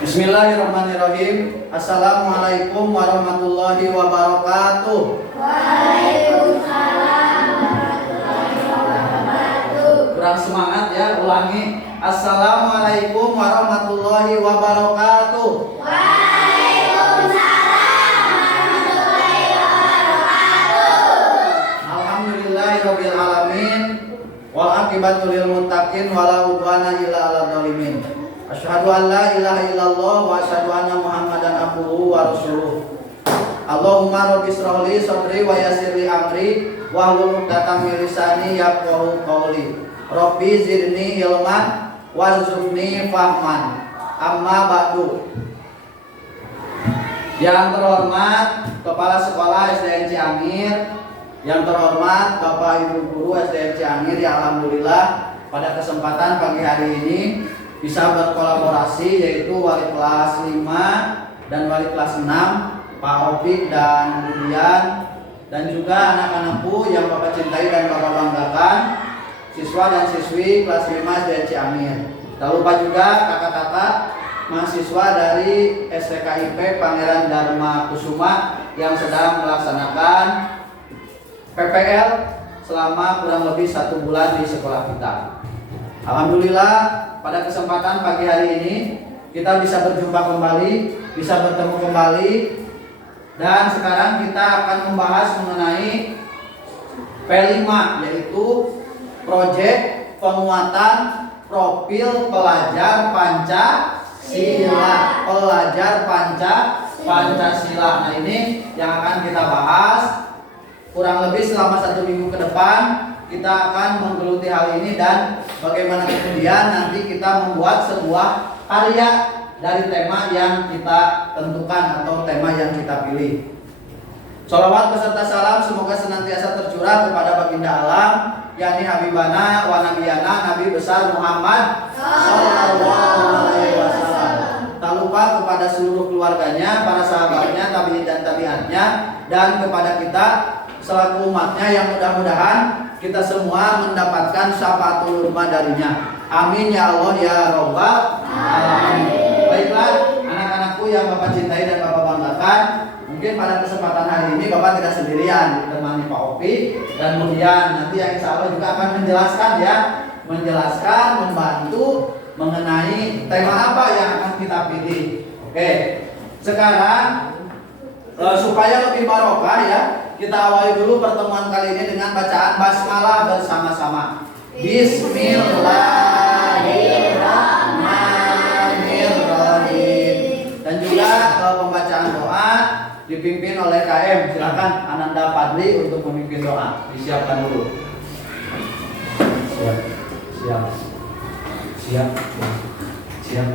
Bismillahirrahmanirrahim. Assalamualaikum warahmatullahi wabarakatuh. Waalaikumsalam warahmatullahi wabarakatuh. Kurang semangat ya, ulangi. Assalamualaikum warahmatullahi wabarakatuh. Waalaikumsalam warahmatullahi wabarakatuh. Alhamdulillahirabbil alamin. Wal aqibatu lil muttaqin wala udwana illa 'alal zalimin. Asyhadu an la ilaha illallah wa asyhadu anna Muhammadan abduhu wa rasuluh. Allahumma rabbi shrah li sadri wa yassir li amri wahlul 'uqdatam min lisani yafqahu qawli. Rabbi zidni ilman warzuqni fahman. Amma ba'du. Yang terhormat Kepala Sekolah SDN Ciamir, yang terhormat Bapak Ibu Guru SDN Ciamir, yang alhamdulillah pada kesempatan pagi hari ini bisa berkolaborasi, yaitu wali kelas 5 dan wali kelas 6 Pak Opik dan Budian, dan juga anak-anakku yang Bapak cintai dan Bapak banggakan, siswa dan siswi kelas 5 SDN Ciamir. Tak lupa juga kakak-kakak mahasiswa dari STKIP Pangeran Dharma Kusuma yang sedang melaksanakan PPL selama kurang lebih 1 bulan di sekolah kita. Alhamdulillah pada kesempatan pagi hari ini kita bisa berjumpa kembali, bisa bertemu kembali, dan sekarang kita akan membahas mengenai P5, yaitu proyek penguatan profil pelajar Pancasila. Pancasila. Nah, ini yang akan kita bahas kurang lebih selama 1 minggu ke depan. Kita akan menggeluti hal ini dan bagaimana kemudian nanti kita membuat sebuah karya dari tema yang kita tentukan atau tema yang kita pilih. Sholawat beserta salam semoga senantiasa tercurah kepada baginda alam, yakni Habibana wa Nabiyana Nabi besar Muhammad Sallallahu Alaihi Wasallam. Tak lupa kepada seluruh keluarganya, para sahabatnya, tabi'in dan tabi'atnya, dan kepada kita selaku umatnya yang mudah-mudahan kita semua mendapatkan syafaatul uzma darinya. Amin ya Allah ya Rabbal alamin. Baiklah anak-anakku yang Bapak cintai dan Bapak banggakan, mungkin pada kesempatan hari ini Bapak tidak sendirian, ditemani Pak Opi dan kemudian nanti yang insya Allah juga akan menjelaskan, membantu mengenai tema apa yang akan kita pilih. Oke, sekarang supaya lebih barokah ya, kita awali dulu pertemuan kali ini dengan bacaan basmalah bersama-sama. Bismillahirrahmanirrahim. Dan juga pembacaan doa dipimpin oleh KM. Silakan Ananda Fadli untuk memimpin doa. Disiapkan dulu. Siap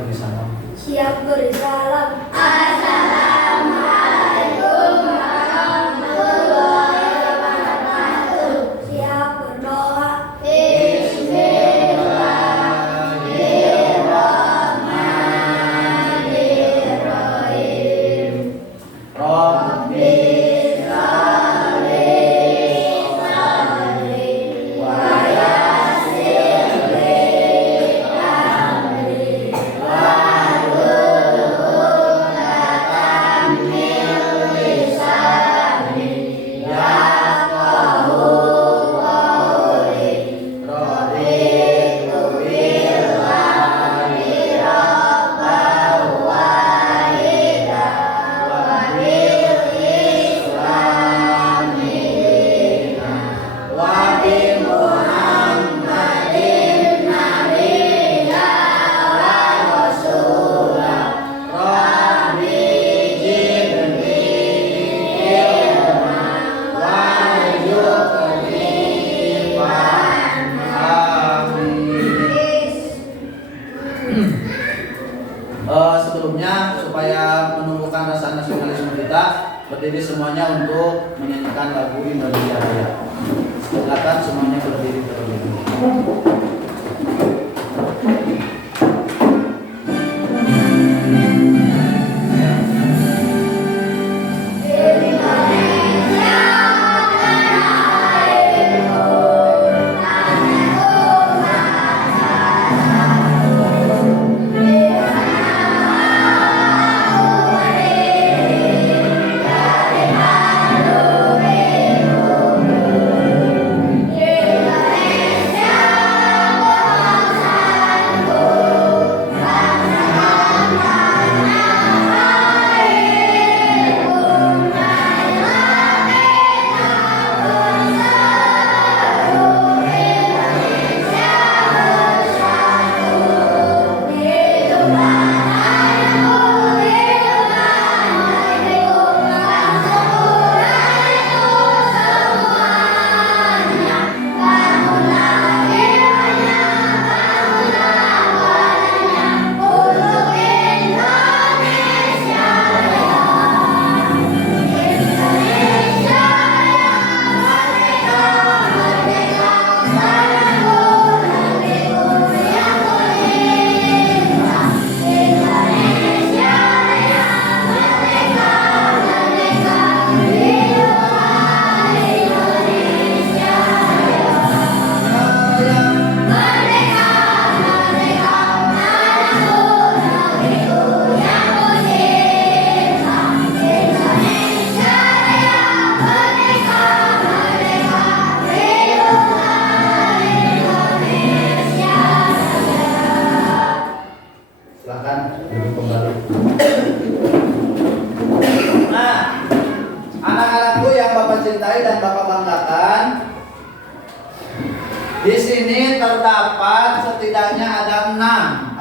beri salam. Siap beri salam. Assalamualaikum warahmatullahi wabarakatuh. Siap berdoa. Bismillahirrahmanirrahim. Rabbi sebelumnya supaya menumbuhkan rasa nasionalisme kita, berdiri semuanya untuk menyanyikan lagu Indonesia Raya. Silakan semuanya berdiri terlebih dahulu.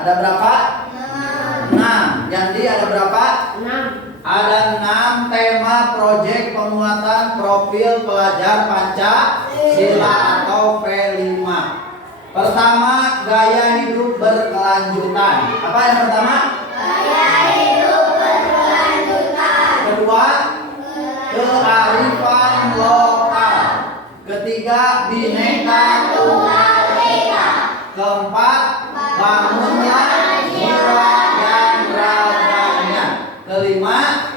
Ada berapa? 6. Yandi ada berapa? 6. Ada 6 tema proyek penguatan profil pelajar Pancasila atau P5. Pertama, gaya hidup berkelanjutan. Apa yang pertama? Gaya hidup berkelanjutan. Kedua, kearifan lokal. Ketiga, Bhinneka Tunggal Ika. Keempat, bangunlah jiwa dan raganya. Kelima,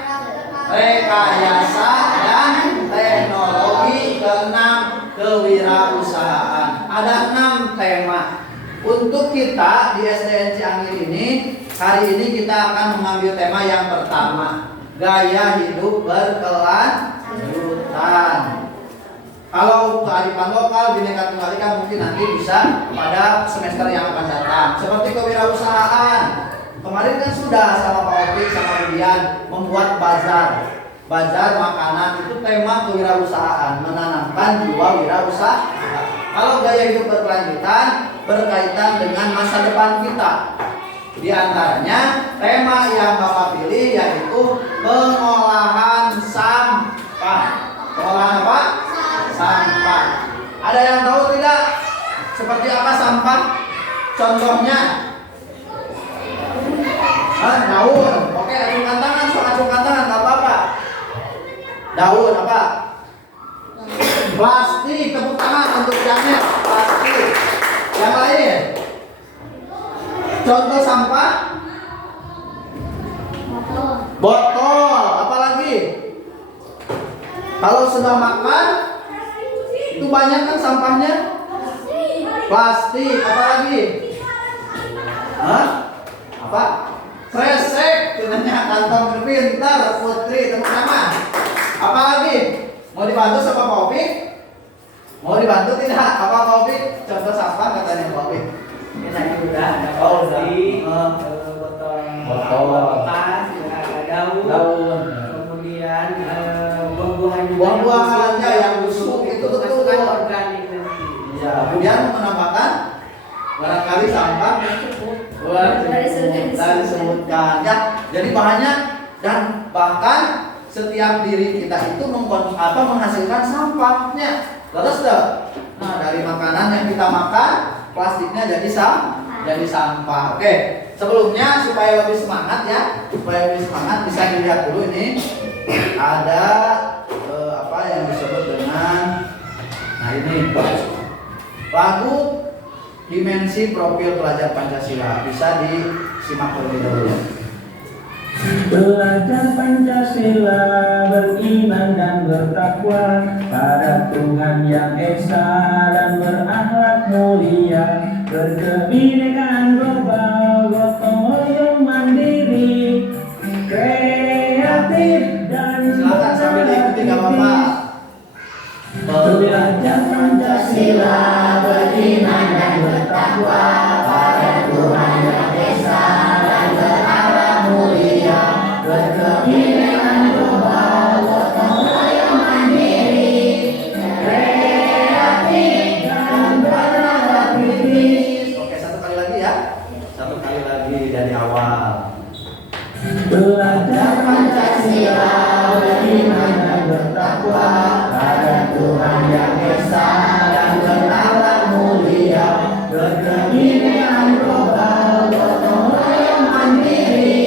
rekayasa dan teknologi. Keenam, kewirausahaan. Ada 6 tema. Untuk kita di SDN Ciangir ini, hari ini kita akan mengambil tema yang pertama, gaya hidup berkelanjutan. Kalau kearifan lokal, Bhinneka Tunggal Ika mungkin nanti bisa pada semester yang akan datang. Seperti kewirausahaan. Kemarin kan sudah sama Pak Opik sama Rudian membuat bazar. Bazar makanan itu tema kewirausahaan, menanamkan jiwa wirausaha. Kalau gaya hidup berkelanjutan berkaitan dengan masa depan kita. Di antaranya tema yang Bapak pilih yaitu pengolahan sampah. Pengolahan apa? Sampah. Ada yang tahu tidak seperti apa sampah? Contohnya daun. Oke, acungkan tangan, so acungkan tangan, nggak apa-apa. Daun apa? Plastik. Tepuk tangan untuk Janet. Plastik. Yang lain? Contoh sampah? Botol. Apa lagi? Kalau sudah makan itu banyak kan sampahnya? Plastik. Apa lagi? Hah? Apa? Kresek. Tinanya kantong pintar. Putri, tepuk tangan. Apa lagi? Mau dibantu sama Pak Opik? Mau dibantu tidak? Apa Pak Opik? Contoh sampah katanya Pak Opik. Ini tadi udah ada Oh, plastik, botol kertas, ada daun, kemudian buah-buahannya yang busuk itu betul. organik nanti. Ya, kemudian menambahkan barangkali sampah. Wah, dari disebutkan. Ya, jadi bahannya dan bahkan setiap diri kita itu menghasilkan sampahnya. Terus nah dari makanan yang kita makan, plastiknya jadi sampah. Oke, sebelumnya supaya lebih semangat ya, bisa dilihat dulu ini ada apa yang disebut dengan ini lagu dimensi profil pelajar Pancasila. Bisa disimak terlebih dahulu. Belajar Pancasila, beriman dan bertakwa pada Tuhan Yang Esa dan berakhlak mulia, berkebinekaan global, gotong royong mandiri, kreatif dan Silakan sambil diikuti nggak apa-apa. Belajar Pancasila, beriman dan bertakwa pada Tuhan Yang Esa dan berakhlak mulia, berkebinekaan global, gotong royong mandiri, kreatif dan berakhlak kritis. Oke, satu kali lagi ya. Satu kali lagi dari awal. Belajar Pancasila, beriman dan bertakwa pada Tuhan Yang Esa dan berakhlak mulia, berkebinekaan global, gotong royong mandiri,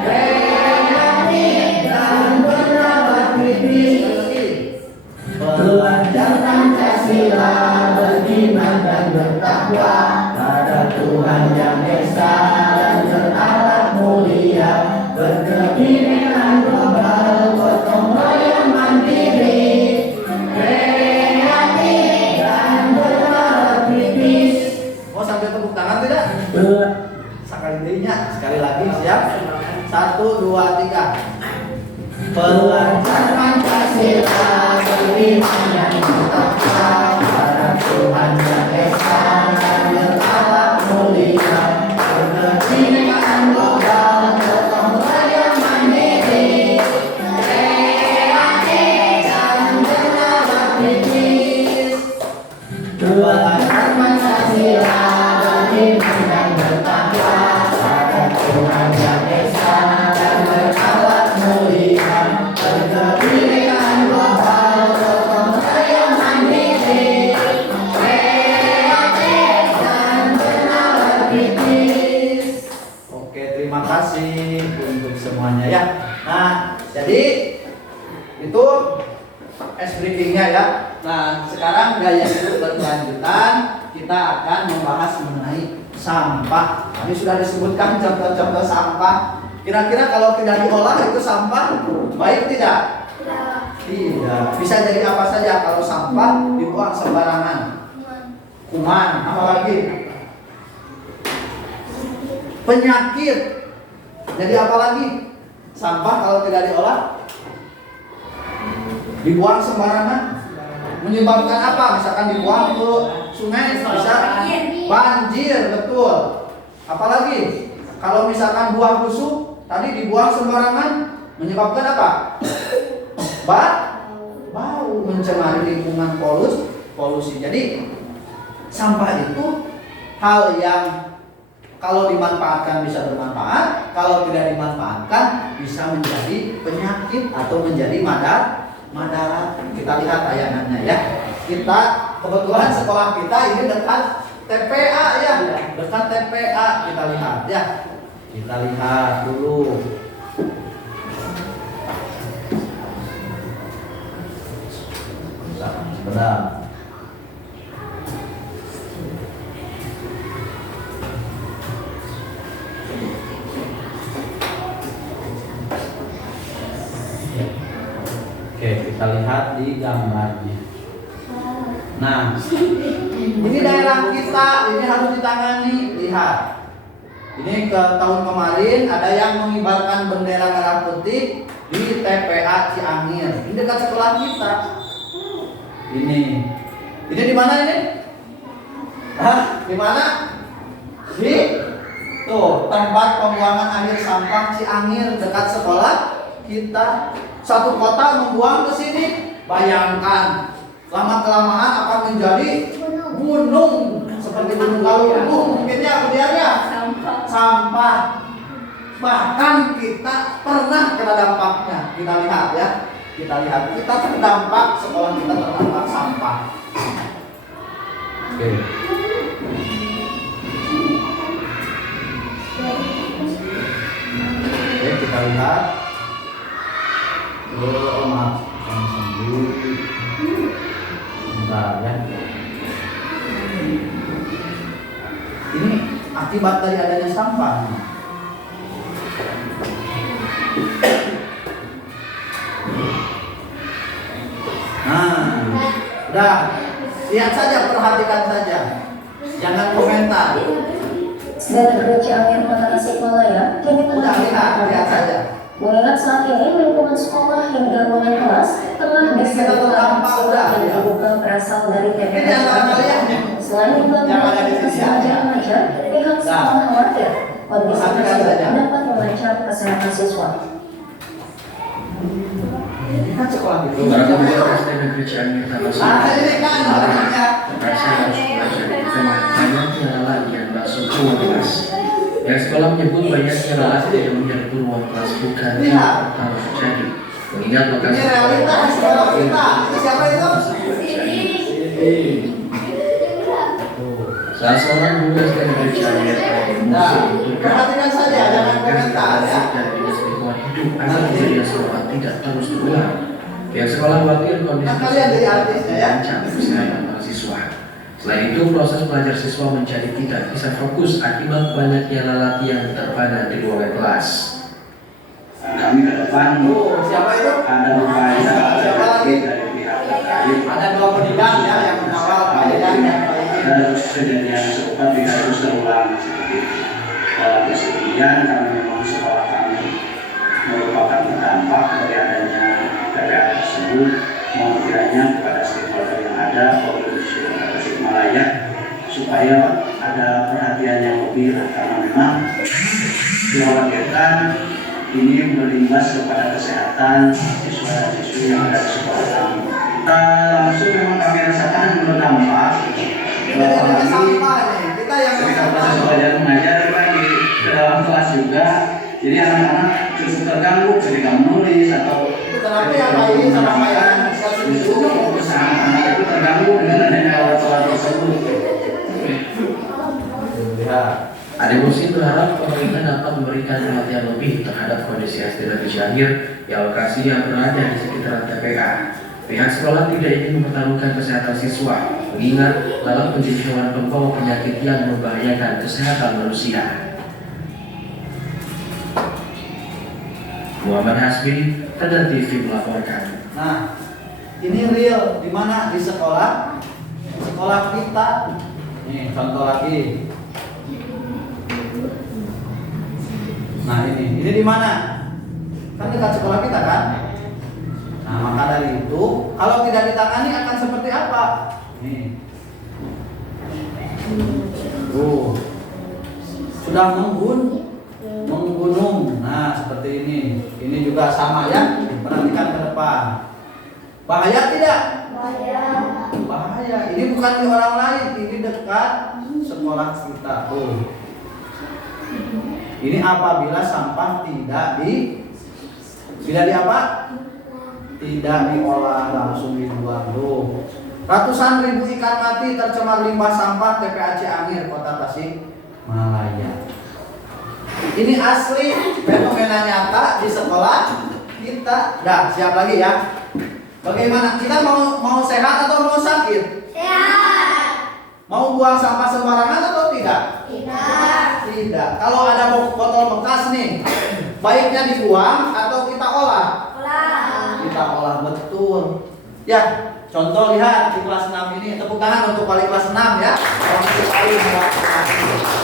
kreatif dan berakhlak kritis. Belajar Pancasila, beriman dan bertakwa pada Tuhan Yang Esa dan berakhlak mulia, berkebinekaan global, gotong royong mandiri, kreatif dan berakhlak kritis. Mau sambil tepuk tangan tidak? Sekali dirinya, sekali lagi siap. 1, 2, 3. Belajar Pancasila, beriman dan bertakwa pada Tuhan Yang Esa dan berakhlak mulia, berkebinekaan global, gotong royong mandiri, kreatif dan berakhlak kritis. Belajar Pancasila, beriman dan bertakwa Terima kasih untuk semuanya ya. Nah, jadi itu ice breakingnya ya. Nah, sekarang gaya hidup berkelanjutan kita akan membahas mengenai sampah. Tadi sudah disebutkan contoh-contoh sampah. Kira-kira kalau tidak diolah itu sampah baik tidak? Tidak. Bisa jadi apa saja kalau sampah dibuang sembarangan. Kuman, apa lagi? Penyakit. Jadi apa lagi? Sampah kalau tidak diolah dibuang sembarangan menyebabkan apa? Misalkan dibuang ke sungai bisa banjir, betul. Apalagi kalau misalkan buah busuk tadi dibuang sembarangan menyebabkan apa? Bau, mencemari lingkungan, polusi. Jadi sampah itu hal yang kalau dimanfaatkan bisa bermanfaat, kalau tidak dimanfaatkan bisa menjadi penyakit atau menjadi madarat. Kita lihat tayangannya ya. Kita kebetulan sekolah kita ini dekat TPA ya, dekat TPA. Kita lihat ya. Kita lihat dulu. Sebentar. Oke, kita lihat di gambarnya. Nah, ini daerah kita, ini harus ditangani. Lihat, ini ke tahun kemarin ada yang mengibarkan bendera merah putih di TPA Ciangir. Ini dekat sekolah kita. Ini di mana ini? Di mana? Di tuh tempat pembuangan akhir sampah Ciangir dekat sekolah kita. Satu kota membuang ke sini. Bayangkan, lama-kelamaan akan menjadi gunung seperti Gunung Galunggung mungkin ya kemudiannya sampah. Bahkan kita pernah kena dampaknya. Kita lihat ya. Kita terdampak, sekolah kita terdampak sampah. Oke. Oke, kita lihat. Oh, maaf, bentar ya. Ini akibat dari adanya sampah. Nah, udah, lihat saja, perhatikan saja, jangan komentar. Dari Ciangir Kota Tasikmalaya, kini Udah, lihat saja. mengingat saat ini lingkungan sekolah hingga ruangan kelas tengah disediakan surat yang diduga berasal dari TPA. Selain dibangun sengaja mengajar, pihak sekolah khawatir kondisi tersebut dapat mengancam kesehatan siswa. Kan sekolah itu. Para pemirsa SD Negeri Ciangir Ini kan orangnya. banyaknya lelaki yang masuk ke ruang kelas. Yang sekolah menyebut banyaknya lelaki yang menyerbu ruang kelas bukan yang pertama terjadi. Mengingat lokasi Ini realitas sekolah kita. Itu siapa itu? salah seorang guru SD Negeri Ciangir Perhatikan saja, jangan komentar ya. dari Dinas Lingkungan Hidup agar kejadian serupa tidak terus berulang. Pihak sekolah khawatir kondisi Kalian jadi artisnya ya. mengancam kesehatan para siswa. Selain itu, proses belajar siswa menjadi tidak bisa fokus akibat banyaknya lelaki yang terpana di ruangan kelas. Kami ke depan Siapa itu? ada upaya Siapa lagi? dari pihak terkait Ada dua pendidik ya yang mengawal kajian yang baik. dan kejadian serupa tidak terus terulang seperti itu. Dalam kesedihan kami memang sekolah kami merupakan terdampak dari adanya PPA tersebut. Mohon kiranya kepada stakeholder yang ada, Polisi Tasikmalaya, supaya ada perhatian yang lebih karena memang dikhawatirkan ini berimbas kepada kesehatan siswa dan siswi yang ada di sekolah kami. Langsung memang kami rasakan berdampak. Kita yang sampah nih. Kita yang Ketika proses sampah. belajar mengajar lagi ke dalam kelas juga, jadi anak-anak cukup terganggu ketika menulis atau Kenapa yang lain sama kayak justru anak-anak itu terganggu dengan adanya alat-alat tersebut. Lihat. Ademusin berharap pemerintah dapat memberikan perhatian lebih terhadap kondisi SD Negeri Cianjur yang lokasi yang berada di sekitar TPA. Pihak sekolah tidak ingin mempertaruhkan kesehatan siswa, mengingat lalat menjadi hewan pembawa penyakit yang membahayakan kesehatan manusia. Muhammad Hasbi, Radar TV melaporkan. Nah, ini real di mana? Di sekolah kita. Nih contoh lagi. Nah ini di mana? Kan dekat sekolah kita kan? Nah maka dari itu kalau tidak ditangani akan seperti apa? Nih, sudah menggunung. Nah seperti ini. Ini juga sama ya. Perhatikan ke depan. Bahaya tidak? Bahaya. Ini bukan di orang lain. Ini dekat sekolah kita. Ini apabila sampah tidak apa? Tidak diolah, langsung dibuang. Ratusan ribu ikan mati tercemar limbah sampah TPA Cianjur, Kota Tasikmalaya. Ini asli fenomena nyata di sekolah kita. Dah, siap lagi ya. Bagaimana? Kita mau sehat atau mau sakit? Sehat. Mau buang sampah sembarangan atau tidak? Tidak. Kalau ada botol bekas nih, baiknya dibuang atau kita olah? Kita olah, betul. Ya, contoh lihat di kelas 6 ini. Tepuk tangan untuk wali kelas 6 ya.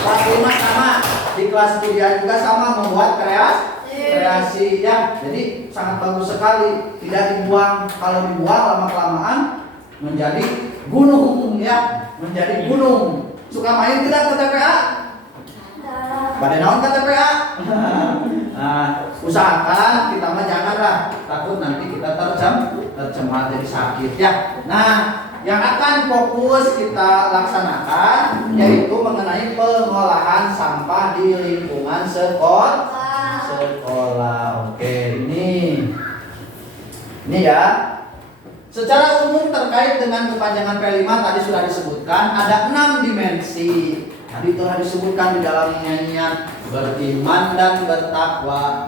Kelas 5 sama. Di kelas 3 juga sama, membuat kreasi ya. Jadi sangat bagus sekali. Tidak dibuang. Kalau dibuang lama-kelamaan menjadi gunung ya. Menjadi gunung. Suka main tidak ke TPA? Pada naon ke TPA? Nah, usahakan kita mah janganlah, takut nanti kita tercemar jadi sakit ya. Nah, yang akan fokus kita laksanakan yaitu mengenai pengolahan sampah di lingkungan sekolah. Oke, ini ya. Secara umum terkait dengan kepanjangan P5 tadi sudah disebutkan ada 6 dimensi. Tadi telah disebutkan di dalam nyanyian beriman dan bertakwa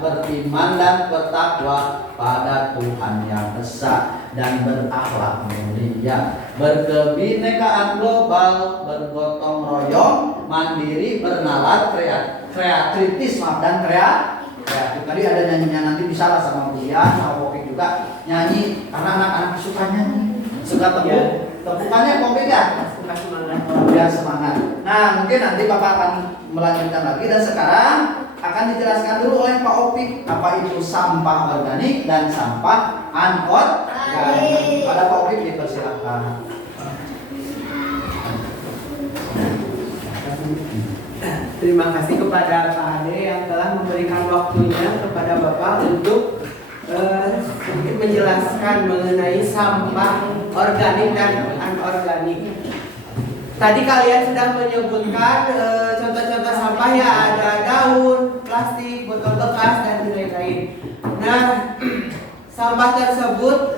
pada Tuhan yang esa dan berakhlak mulia, berkebinekaan global, bergotong royong, mandiri, bernalar, kreativitas dan kreatif. Tadi ada nyanyinya, nanti bisa lah sama Buya, sama Popik juga nyanyi karena anak-anak suka nyanyi, suka tepukannya Popik ya. Biar semangat. Nah, mungkin nanti Bapak akan melanjutkan lagi dan sekarang akan dijelaskan dulu oleh Pak Opik apa itu sampah organik dan sampah anorganik. Pada Pak Opik dipersilakan. Terima kasih kepada Pak Ade yang telah memberikan waktunya kepada Bapak untuk sedikit menjelaskan mengenai sampah organik dan anorganik. Tadi kalian sudah menyebutkan contoh-contoh sampah ya, ada daun, plastik, botol bekas dan lain-lain. Nah, sampah tersebut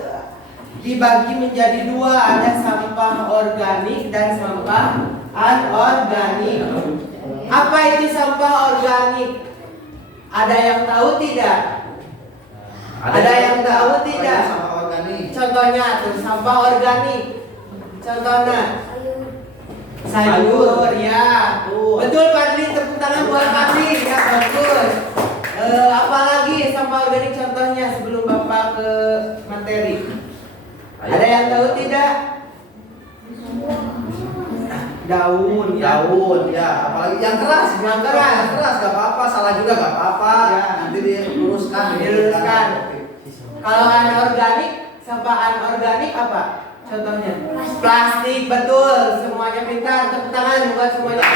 dibagi menjadi dua, ada sampah organik dan sampah anorganik. Apa itu sampah organik? Ada yang tahu tidak? Ada yang tahu tidak? Sampah organik. Contohnya tuh sampah organik. Contohnya sayur ya. Betul Padri, tepuk tangan buat Padri ya, bagus. Apalagi sampah organik contohnya sebelum Bapak ke materi. Ada yang tahu tidak? Daun ya, apalagi yang keras gak apa-apa, salah juga gak apa-apa ya. Nanti diluruskan. Kalau anorganik, sampah anorganik apa contohnya? Plastik, betul, semuanya pintar, tepuk tangan buat semuanya.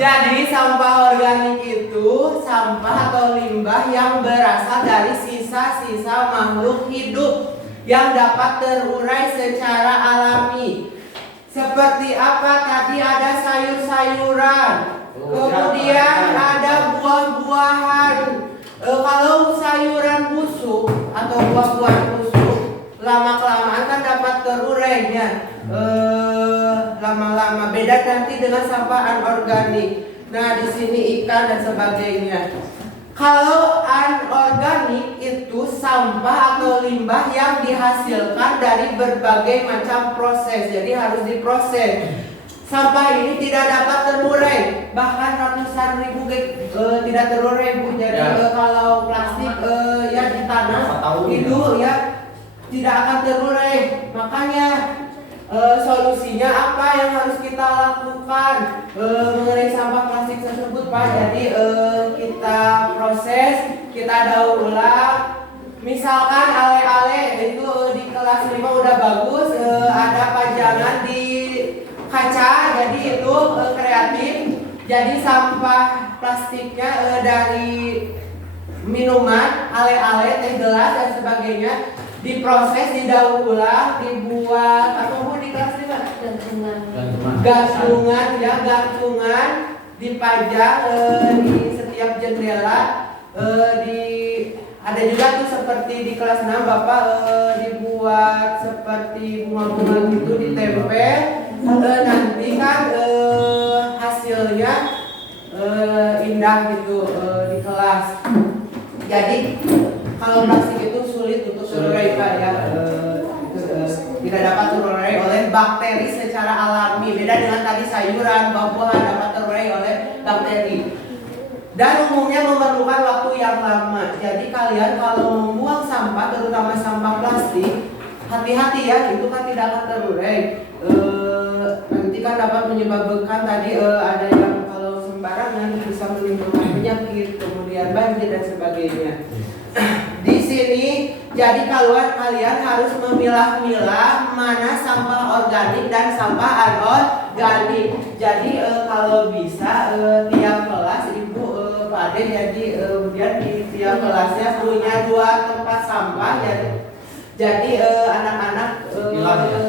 Jadi sampah organik itu sampah atau limbah yang berasal dari sisa-sisa makhluk hidup yang dapat terurai secara alami. Seperti apa? Tadi ada sayur-sayuran, kemudian ada buah-buahan. Kalau sayuran busuk atau buah-buahan busuk, lama-kelamaan kan dapat terurainya. lama-lama. Beda nanti dengan sampah anorganik. Nah, di sini ikan dan sebagainya. Kalau anorganik itu sampah atau limbah yang dihasilkan dari berbagai macam proses. Jadi harus diproses. Sampah ini tidak dapat terurai, bahkan ratusan ribu tidak terurai, Bu. Jadi kalau plastik ya di tanah itu ya tidak akan terurai. Makanya solusinya apa yang harus kita lakukan mengenai sampah plastik tersebut, Pak? Jadi kita proses, kita daur ulang. Misalkan ale-ale itu di kelas 5 udah bagus, ada pajangan di kaca, jadi itu kreatif. Jadi sampah plastiknya dari minuman, ale-ale, teh gelas dan sebagainya diproses, didaur ulang, dibuat apa di kelas 5? Gantungan, dipajang di setiap jendela. Ada juga tuh seperti di kelas 6 Bapak dibuat seperti bunga-bunga gitu, ditempel. Nanti kan hasilnya indah gitu di kelas. Jadi kalau plastik itu sulit untuk terurai, Pak, ya. Tidak dapat terurai oleh bakteri secara alami. Beda dengan tadi sayuran, buah-buahan dapat terurai oleh bakteri. Dan umumnya memerlukan waktu yang lama. Jadi kalian kalau membuang sampah, terutama sampah plastik, hati-hati ya, itu kan tidak akan terurai. Nanti kan dapat menyebabkan tadi ada yang kalau sembarangan bisa menimbulkan penyakit, kemudian banjir dan sebagainya. Di sini jadi kalian harus memilah-milah mana sampah organik dan sampah anorganik. Jadi kalau bisa tiap kelas Ibu Pak Ade, jadi kemudian di tiap kelasnya punya 2 tempat sampah. Jadi anak-anak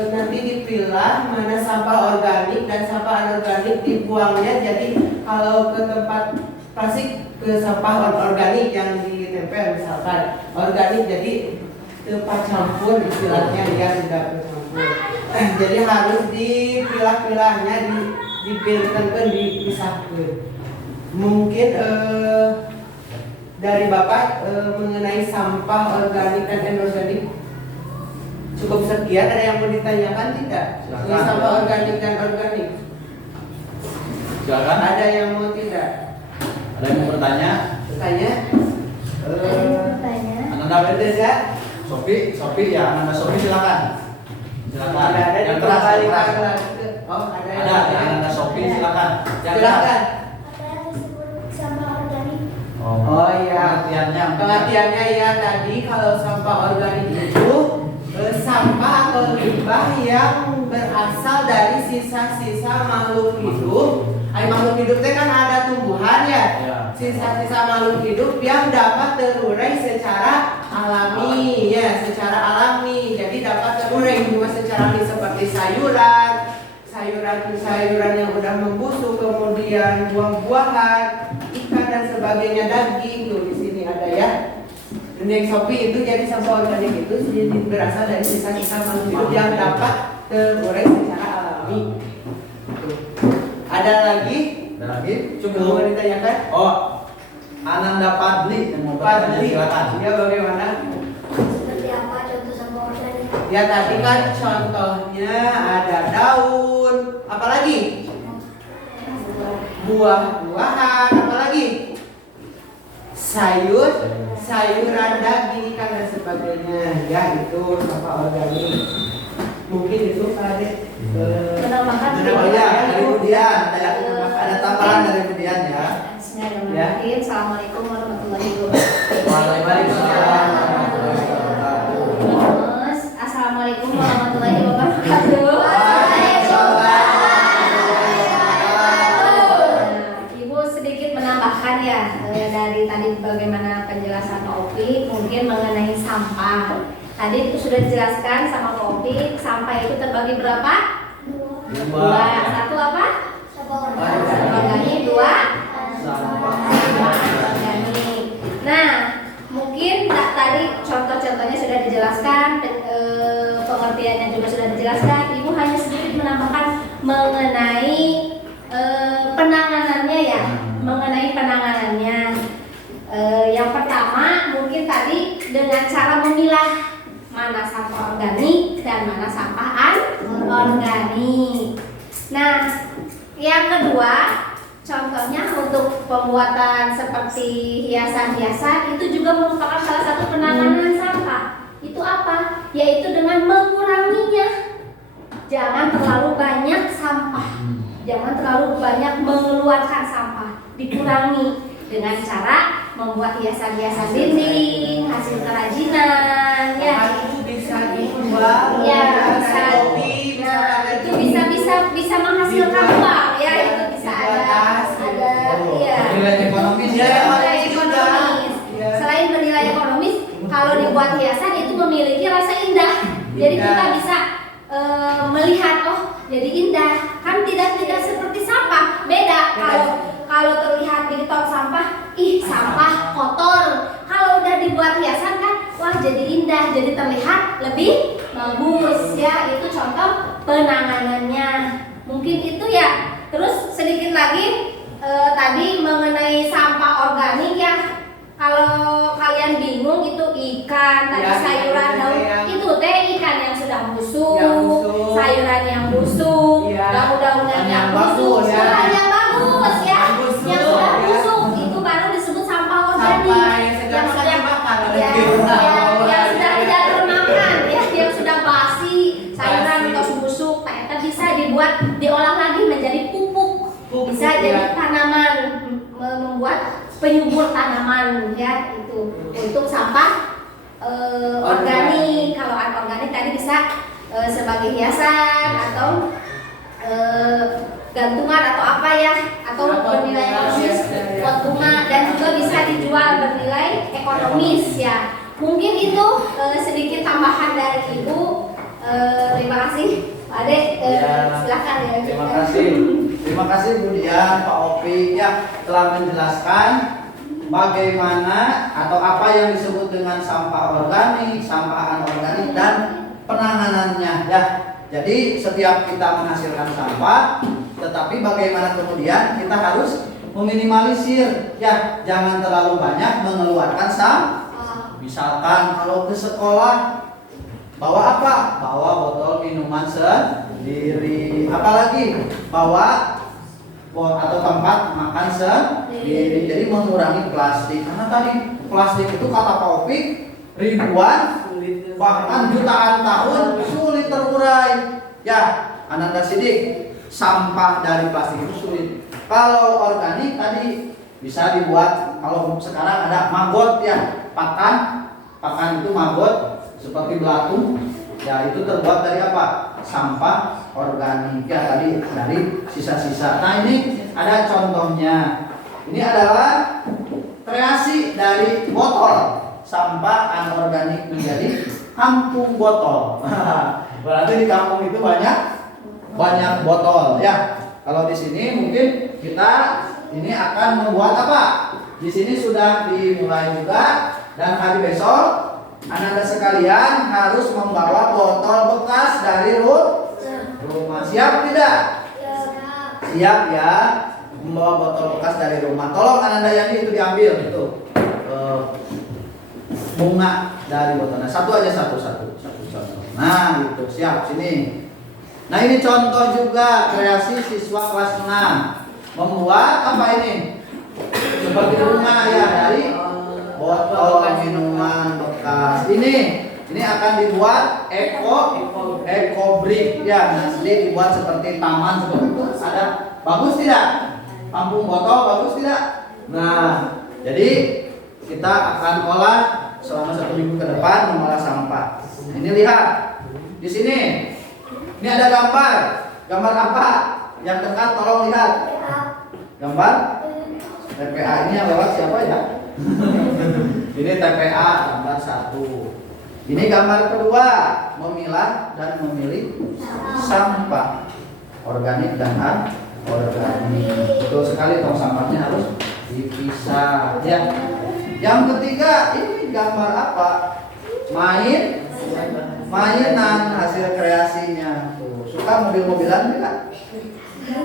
nanti dipilah mana sampah organik dan sampah anorganik dibuangnya. Jadi kalau ke tempat plastik, ke sampah organik yang ditempel misalkan organik, jadi tempat campur istilahnya, ya tidak bercampur. Jadi harus dipilah-pilahnya, dipilihkan, dipisahkan. Mungkin dari Bapak mengenai sampah organik dan anorganik cukup sekian. Ada yang mau ditanyakan tidak? Silakan. Sampah organik dan organik. Silakan. Ada yang mau tidak? Ada yang mau bertanya? Bertanya? Ananda Berdes ya? Sofi ya, Ananda Sofi silakan. Silakan. Ada yang keras. Oh, ada yang Ada Ananda Sofi silakan. Silakan. Oh iya, pengertiannya ya tadi kalau sampah organik itu sampah atau limbah yang berasal dari sisa-sisa makhluk hidup. Makhluk hidup itu kan ada tumbuhan ya. Sisa-sisa makhluk hidup yang dapat terurai secara alami ya, secara alami. Jadi dapat terurai juga secara alami seperti sayuran yang udah membusuk, kemudian buah-buahan, ikan dan sebagainya, daging tuh di sini ada ya. Dendeng Sopi itu jadi sampah organik itu jadi berasal dari sisa-sisa makhluk hidup yang dapat terurai secara alami. Ada lagi? Ada lagi? Coba mau ditanyakan? Oh, Ananda Padli yang mau bertanya, silakan. Ya, bagaimana? Seperti apa contoh sampah organik? Ya tadi kan contohnya ada daun, apalagi? Buah-buahan, apalagi? Sayuran, daging, ikan dan sebagainya. Ya itu sampah organik. Mungkin itu Pak Ade. Menambahkan Dari Budian, ada tambahan dari Budian ya. Bismillahirrahmanirrahim. Assalamualaikum warahmatullahi wabarakatuh. Waalaikumsalam. Assalamualaikum warahmatullahi wabarakatuh. Ibu sedikit menambahkan ya dari tadi bagaimana penjelasan Pak Opi mungkin mengenai sampah. Tadi itu sudah dijelaskan sama Pak Opi, sampah itu terbagi berapa? 2. Satu apa? Organik. 2 organik. Nah, mungkin tadi contoh-contohnya sudah dijelaskan, pengertiannya juga sudah dijelaskan. Ibu hanya sedikit menambahkan yang kedua, contohnya untuk pembuatan seperti hiasan-hiasan itu juga merupakan salah satu penanganan sampah. Itu apa? Yaitu dengan menguranginya. Jangan terlalu banyak sampah. Jangan terlalu banyak mengeluarkan sampah. Dikurangi dengan cara membuat hiasan-hiasan dinding, hasil kerajinan, ya. Itu bisa dijual, Ya, bisa kopi, nah, itu bisa menghasilkan uang, ya. Itu bisa ada, ya. Nilai ekonomis ya. Nilai ekonomis. Iya. Selain bernilai ekonomis, kalau dibuat hiasan itu memiliki rasa indah. Jadi kita bisa melihat, oh jadi indah, kan tidak seperti sampah. Beda kalau terlihat di tong sampah, ih sampah kotor. Kalau udah dibuat hiasan kan, wah jadi indah, jadi terlihat lebih bagus, ya. Itu contoh penanganannya. Mungkin itu ya. Terus sedikit lagi tadi mengenai sampah organik, ya. Kalau kalian bingung itu ikan, tadi Ya, sayuran daun, itu teh ikan yang sudah busuk, Yang busuk. sayuran yang busuk, Ya. daun-daunan yang bagus, busuk, ya. bukan yang bagus, ya. Yang busuk, Yang sudah ya. busuk itu baru disebut sampah organik. Sampah yang sedang makan ya, yang sudah tidak termakan, ya, yang sudah basi, sayuran Basi. atau busuk, ternyata bisa diolah lagi menjadi pupuk, Pupuk, bisa jadi ya. tanaman, membuat penyubur tanaman, ya. Itu untuk sampah organik. Kalau anorganik tadi bisa sebagai hiasan atau gantungan atau apa, ya, atau bernilai ekonomis, potongan, dan juga bisa dijual bernilai ekonomis, ya. Mungkin itu sedikit tambahan dari Ibu. Terima kasih Pak Ade. Silakan ya. Terima kasih Bu Dian, Pak Opi, ya, telah menjelaskan bagaimana atau apa yang disebut dengan sampah organik, sampah anorganik, dan penanganannya, ya. Jadi setiap kita menghasilkan sampah, tetapi bagaimana kemudian kita harus meminimalisir, ya, jangan terlalu banyak mengeluarkan sampah. Misalkan kalau ke sekolah bawa apa? Bawa botol minuman sendiri. Apalagi bawa atau tempat makan sendiri. Jadi mengurangi plastik. Karena tadi plastik itu kata Pak Opik ribuan bahkan jutaan tahun sulit terurai. Ya, Ananda Sidik, sampah dari plastik itu sulit. Kalau organik tadi bisa dibuat, kalau sekarang ada maggot, ya, pakan itu maggot seperti belatung, ya, itu terbuat dari apa? Sampah organik, ya, tadi dari sisa-sisa. Nah, ini ada contohnya. Ini adalah kreasi dari botol, sampah anorganik menjadi kampung botol. Berarti di kampung itu banyak botol, ya. Kalau di sini mungkin kita ini akan membuat apa? Di sini sudah dimulai juga, dan hari besok Ananda sekalian harus membawa botol bekas dari rumah. Siap tidak? Siap, ya. Membawa botol bekas dari rumah. Tolong Ananda Yani itu diambil itu bunga dari botolnya. Satu aja, satu contoh. Nah, itu siap sini. Nah, ini contoh juga kreasi siswa kelas 6 membuat apa ini? Seperti bunga, ya, dari botol minuman bekas. Ini akan dibuat eco brick, ya. Nanti dibuat seperti taman seperti itu. Ada bagus tidak? Kampung botol bagus tidak? Nah, jadi kita akan olah selama 1 minggu ke depan mengolah sampah. Ini lihat di sini. Ini ada gambar apa? Yang dekat tolong lihat. Gambar TPA ini yang lewat siapa, ya? Ini TPA gambar 1. Ini gambar kedua, memilah dan memilih sampah organik dan anorganik. Betul sekali, tong sampahnya harus dipisah, ya. Yang ketiga, ini gambar apa? Mainan hasil kreasinya. Tuh, suka mobil-mobilan tidak?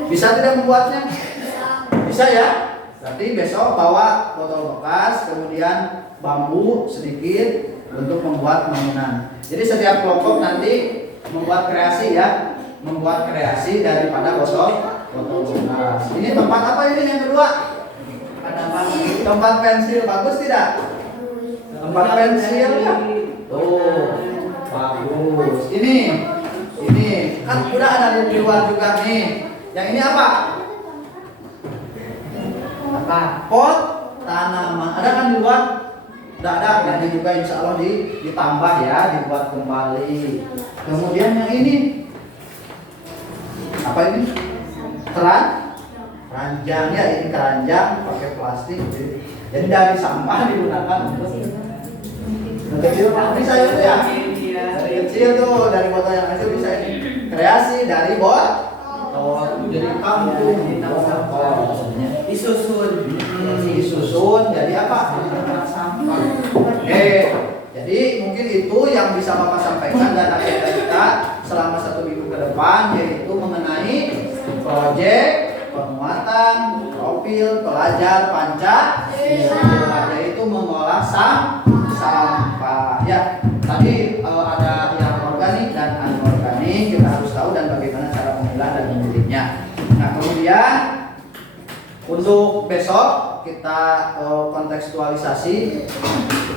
Bisa tidak membuatnya? Bisa, ya. Berarti besok bawa botol bekas, kemudian bambu sedikit untuk membuat mainan. Jadi setiap kelompok nanti membuat kreasi, ya. membuat kreasi daripada botol bekas. Ini tempat apa ini yang kedua? Tempat pensil, bagus tidak? Tempat pensil ya? Tuh, bagus. Ini kan udah ada di luar juga nih. Yang ini apa? Pot tanaman. Ada kan di luar? Udah ada. Yang ini juga insya Allah ditambah ya, dibuat kembali. Kemudian yang ini apa ini? Keranjang ya, ini keranjang pakai plastik. Jadi dari sampah digunakan untuk kecil. Bisa itu ya? Kecil tuh dari botol yang kecil bisa ini. Kreasi dari botol jadi kampung disusun jadi apa? Sampah. Oke. Jadi mungkin itu yang bisa Bapak sampaikan dan agenda kita selama 1 minggu ke depan, yaitu mengenai proyek penguatan profil pelajar Pancasila, yaitu mengolah sampah. Ya, tadi ada yang organik dan anorganik, kita harus tahu dan bagaimana cara memilah dan memilihnya. Nah, kemudian untuk besok kita kontekstualisasi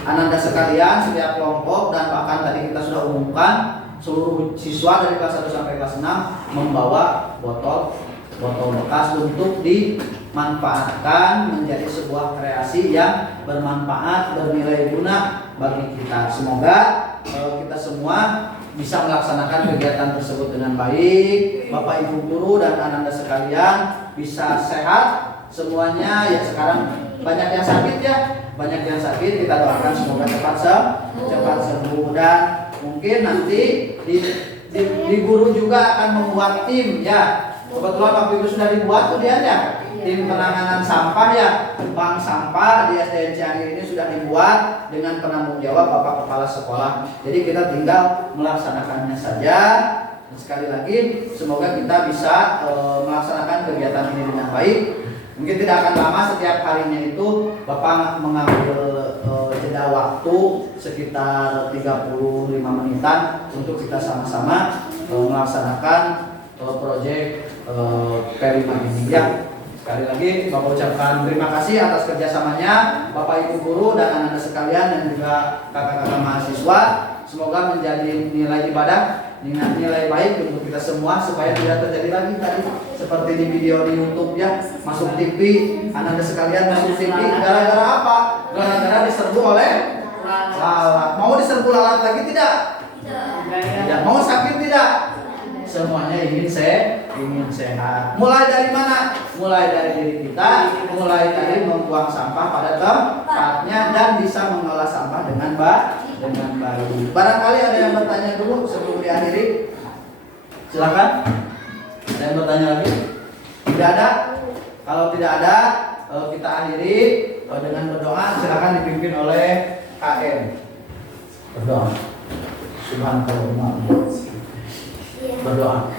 Ananda sekalian, setiap kelompok dan bahkan tadi kita sudah umumkan seluruh siswa dari kelas 1 sampai kelas 6 membawa botol bekas untuk dimanfaatkan menjadi sebuah kreasi yang bermanfaat, bernilai guna bagi kita. Semoga kita semua bisa melaksanakan kegiatan tersebut dengan baik. Bapak Ibu guru dan Ananda sekalian bisa sehat semuanya ya. Sekarang banyak yang sakit ya, kita doakan semoga cepat sembuh, dan mungkin nanti di guru juga akan membuat tim ya. Kebetulan waktu itu sudah dibuat tuh dia ya, tim penanganan sampah ya, bank sampah di SDN Cianjur ini sudah dibuat dengan penanggung jawab Bapak Kepala Sekolah. Jadi kita tinggal melaksanakannya saja. Dan sekali lagi semoga kita bisa melaksanakan kegiatan ini dengan baik. Mungkin tidak akan lama, setiap harinya itu Bapak mengambil jeda waktu sekitar 35 menitan untuk kita sama-sama melaksanakan proyek P5 ini ya. Sekali lagi Bapak ucapkan terima kasih atas kerjasamanya Bapak Ibu guru dan anak-anak sekalian dan juga kakak-kakak mahasiswa. Semoga menjadi nilai ibadah, nilai baik untuk kita semua supaya tidak terjadi lagi tadi seperti di video di YouTube ya, masuk TV, anak-anak sekalian masuk TV gara-gara apa? Gara-gara diserbu oleh lalat. Mau diserbu lalat lagi tidak? Tidak. Mau sakit tidak? Semuanya ingin sehat. Mulai dari mana? Mulai dari diri kita, mulai dari membuang sampah pada tempatnya dan bisa mengolah sampah dengan baik. Barangkali ada yang bertanya dulu sebelum diakhiri. Silakan. Ada yang bertanya lagi? Tidak ada? Kalau tidak ada, kita akhiri dengan berdoa. Silakan dipimpin oleh KM. Berdoa. Subhanallah. Berdoa.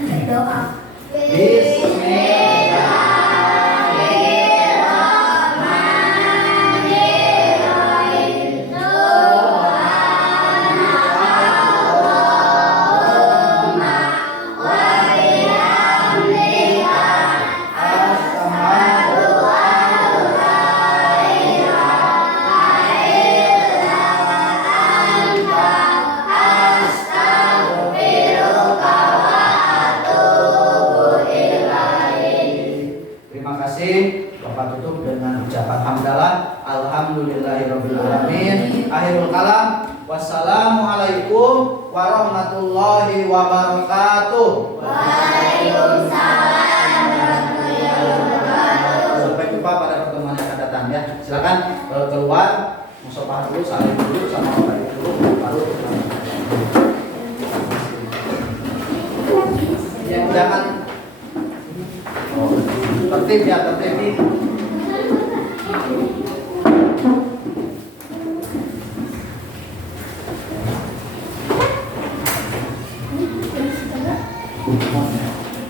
Bapak tutup dengan ucapan hamdalah alhamdulillahirabbil alamin. Akhirul kalam, wassalamualaikum warahmatullahi wabarakatuh. Waalaikumsalam warahmatullahi wabarakatuh. Sampai jumpa pada pertemuan yang akan datang ya. Silakan keluar, musafah dulu, salim dulu sama Bapak Ibu dulu, baru ya, jangan tertib ya, tertib.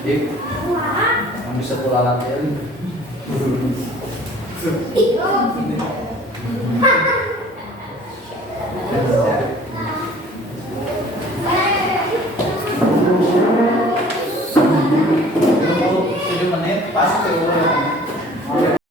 Yang bisa pula latihan.